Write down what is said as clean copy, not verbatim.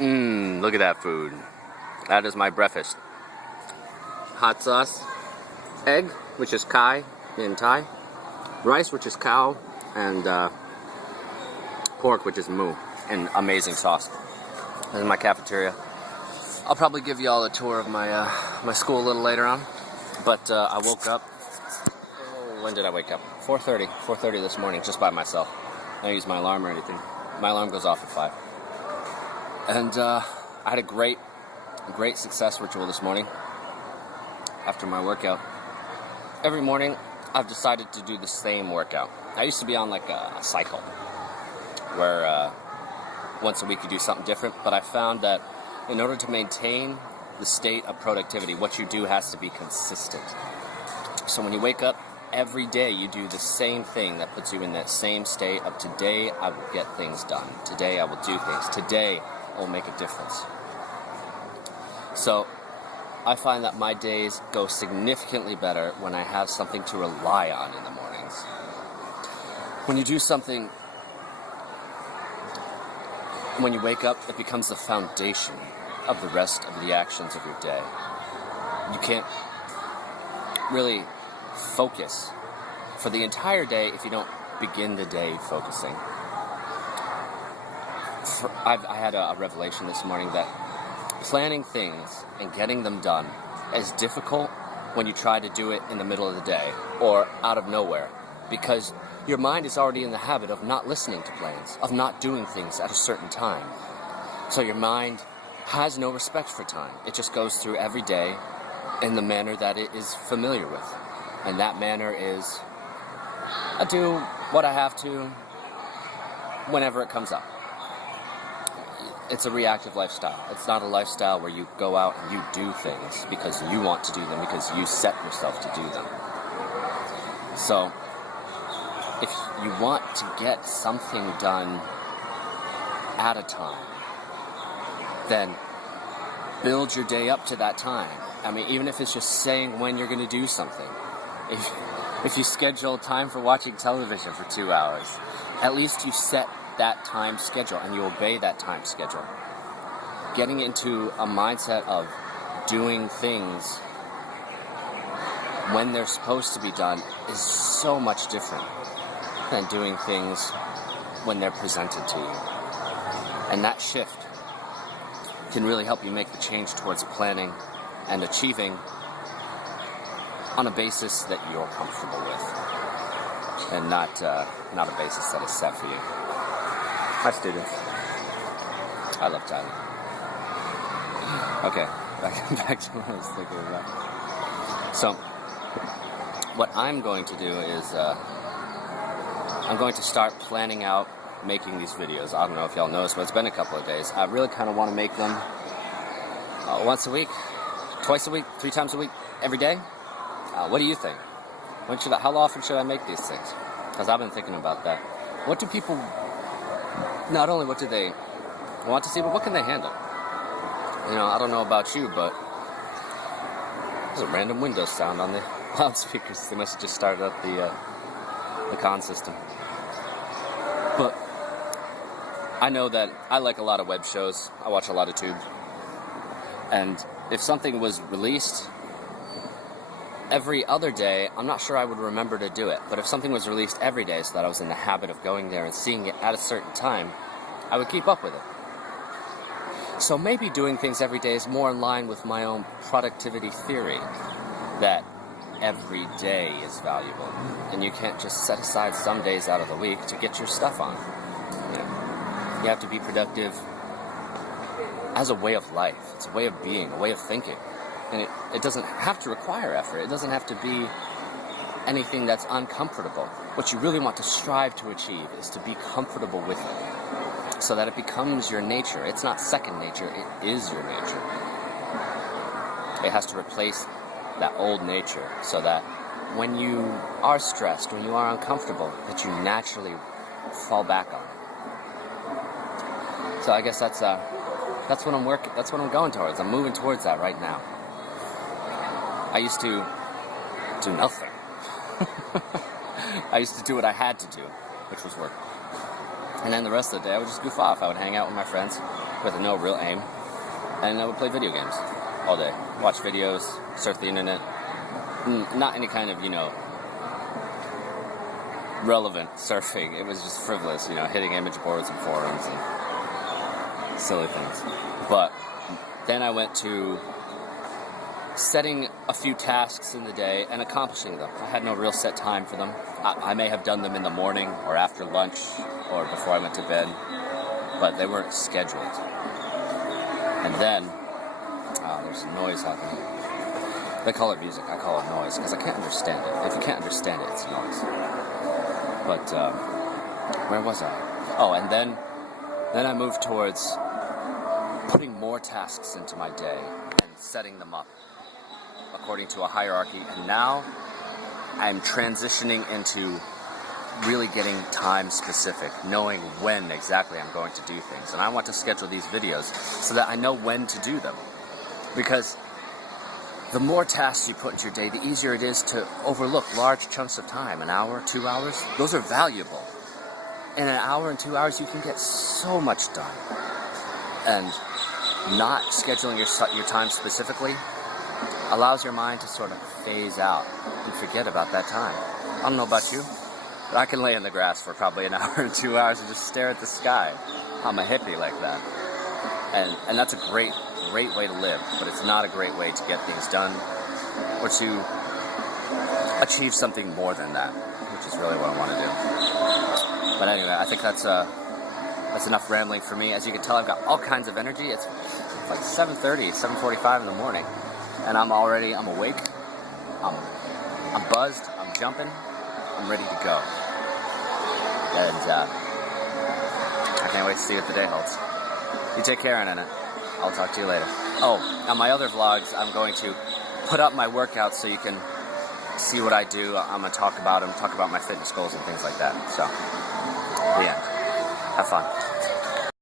Look at that food. That is my breakfast. Hot sauce, egg, which is kai in Thai, rice, which is cow, and pork, which is moo, and amazing sauce. This is my cafeteria. I'll probably give you all a tour of my my school a little later on, but I woke up. When did I wake up? 4:30 this morning, just by myself. I don't use my alarm or anything. My alarm goes off at 5. And I had a great success ritual this morning after my workout. Every morning, I've decided to do the same workout. I used to be on like a cycle where once a week you do something different, but I found that in order to maintain the state of productivity, what you do has to be consistent. So when you wake up, every day you do the same thing that puts you in that same state of today I will get things done. Today I will do things. Today I will make a difference. So I find that my days go significantly better when I have something to rely on in the mornings. When you do something, when you wake up, it becomes the foundation of the rest of the actions of your day. You can't really focus for the entire day if you don't begin the day focusing. I had a revelation this morning that planning things and getting them done is difficult when you try to do it in the middle of the day or out of nowhere, because your mind is already in the habit of not listening to plans, of not doing things at a certain time. So your mind has no respect for time. It just goes through every day in the manner that it is familiar with. And that manner is, I do what I have to whenever it comes up. It's a reactive lifestyle. It's not a lifestyle where you go out and you do things because you want to do them, because you set yourself to do them. So, if you want to get something done at a time, then build your day up to that time. I mean, even if it's just saying when you're going to do something. If you schedule time for watching television for 2 hours, at least you set that time schedule and you obey that time schedule. Getting into a mindset of doing things when they're supposed to be done is so much different than doing things when they're presented to you. And that shift can really help you make the change towards planning and achieving on a basis that you're comfortable with, and not a basis that is set for you. Hi, students. I love Tyler. Okay, back to what I was thinking about. So, what I'm going to do is I'm going to start planning out making these videos. I don't know if y'all noticed, but it's been a couple of days. I really kind of want to make them once a week, twice a week, 3 times a week, every day. What do you think? How often should I make these things? Because I've been thinking about that. What do people, not only what do they want to see, but what can they handle? You know, I don't know about you, but there's a random Windows sound on the loudspeakers. They must have just started up the con system. But I know that I like a lot of web shows. I watch a lot of Tube. And if something was released every other day, I'm not sure I would remember to do it. But if something was released every day so that I was in the habit of going there and seeing it at a certain time, I would keep up with it. So maybe doing things every day is more in line with my own productivity theory, that every day is valuable. And you can't just set aside some days out of the week to get your stuff on. You have to be productive as a way of life. It's a way of being, a way of thinking. And it doesn't have to require effort. It doesn't have to be anything that's uncomfortable. What you really want to strive to achieve is to be comfortable with it, so that it becomes your nature. It's not second nature, it is your nature. It has to replace that old nature, so that when you are stressed, when you are uncomfortable, that you naturally fall back on it. So I guess that's what I'm working. That's what I'm going towards. I'm moving towards that right now. I used to do nothing. I used to do what I had to do, which was work. And then the rest of the day, I would just goof off. I would hang out with my friends with no real aim, and I would play video games all day. Watch videos, surf the internet. Not any kind of, relevant surfing. It was just frivolous, hitting image boards and forums and silly things. But then I went to setting a few tasks in the day and accomplishing them. I had no real set time for them. I may have done them in the morning or after lunch or before I went to bed, but they weren't scheduled. And then, there's some noise happening. They call it music, I call it noise, because I can't understand it. If you can't understand it, it's noise. But, where was I? Oh, and then I moved towards putting more tasks into my day and setting them up according to a hierarchy. And now I'm transitioning into really getting time specific, knowing when exactly I'm going to do things. And I want to schedule these videos so that I know when to do them. Because the more tasks you put into your day, the easier it is to overlook large chunks of time. An hour, 2 hours, those are valuable. In an hour and 2 hours, you can get so much done. And not scheduling your time specifically allows your mind to sort of phase out and forget about that time. I don't know about you, but I can lay in the grass for probably an hour and 2 hours and just stare at the sky. I'm a hippie like that. And that's a great way to live, but it's not a great way to get things done or to achieve something more than that, which is really what I want to do. But anyway, I think that's enough rambling for me. As you can tell, I've got all kinds of energy. It's like 7:30, 7:45 in the morning, and I'm awake. I'm buzzed. I'm jumping. I'm ready to go. And I can't wait to see what the day holds. You take care, Annette. I'll talk to you later. Oh, on my other vlogs, I'm going to put up my workouts so you can see what I do. I'm going to talk about them, talk about my fitness goals and things like that. So, the end. Have fun.